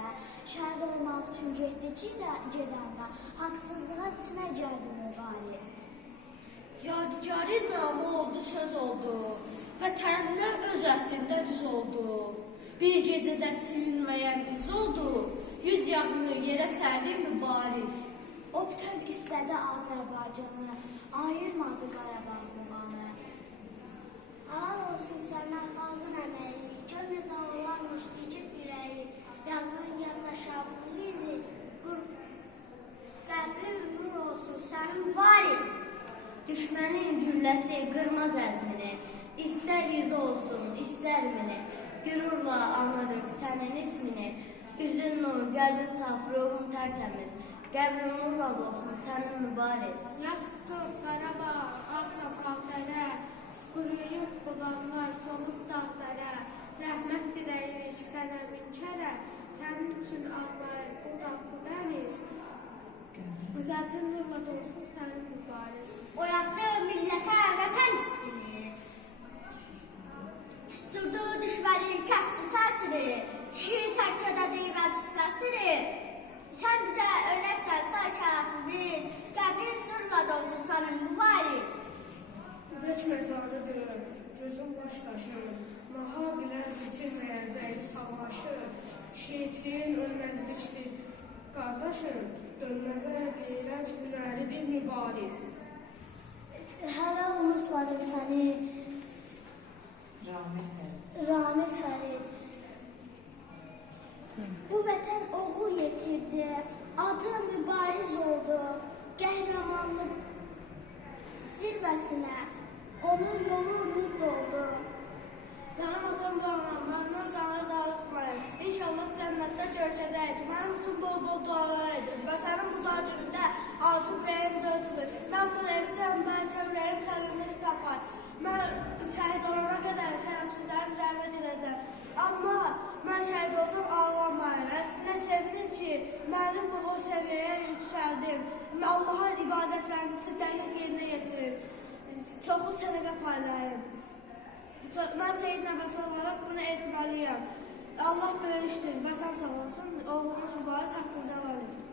döyüşlərdə şəhid olmaq üçün getdi gedəndə haqsızlığa sinə gərdi mübariz. Yadigarı namı oldu, söz oldu, vətənlər öz əhdində düz oldu. Bir gecədə silinməyən iz oldu, 100 yaxını yerə sərdi mübariz. O bütöv istədi Azərbaycanı, ayırmadı Qarabağ muğanı. Halal olsun səndən xalqın əməyi, gör necə olarmış dicib ürəyi, yazının yanına şablını izi, qəbrin nur olsun sənin variz. Düşmənin gülləsi qırmaz əzmini, istər yüz olsun, istər mini, qürurla anırıq sənin ismini, üzün nur, qəlbin saf, ruhun tərtəmiz, qəbrin nurla olsun sənin mübariz. Yaşdır Qarabağ, artla qaltərə, quruyub bulaqlar, solub dağlara, rəhmət diləyirik sənə min kərə, sənin üçün ağlayır bu da bu dəniz, qəbrin nurla olsun sənin mübariz. Oyatdı millətə vətən hissini, susturdu düşməni, kəsdi səsini, şiir tərk edədi vəzifəsini. Sən bizə ölərsən, sağ şərəfimiz, qəbrin nurla dolsun sənin mübariz. Üvəç məzalıdır, gözüm baş daşır, maha bilər bitirməyəcək savaşı, şehitliyin ölməzlikdir qardaşım, dönməzə qeyrət hünəridir mübariz. Hələ unutmadım səni, Ramil Fərid. Bu vətən oğul yetirdi, adı mübariz oldu, qəhrəmanlıq zirvəsinə, onun yolu ümid oldu. Sənin olsun doğan, məndən sənə darıqmayın. İnşallah cənnətdə görüşəcəyik. Mənim üçün bol-bol dualar edin və sənin bu dar günündə artıq ürəyim dözmür. Mən bunu evsəm, bəlkə ürəyim səninlə tapar. Mən şəhid olana qədər şərəfsizlərin üzərinə diləcəm. Amma mən şəhid olsam ağlamayın. Əslində sevinim ki, mənim bu səviyyəyə yüksəldim. Allaha ibadətlərinizi dəqiq yerinə yetirin. Çoxlu sədəqə paylayın. Mən Seyyid nəfəs olaraq bunu etməliyəm. Allah böyükdür, vətən sağ olsun, oğlumuz mübarək haqqınızı helal edin.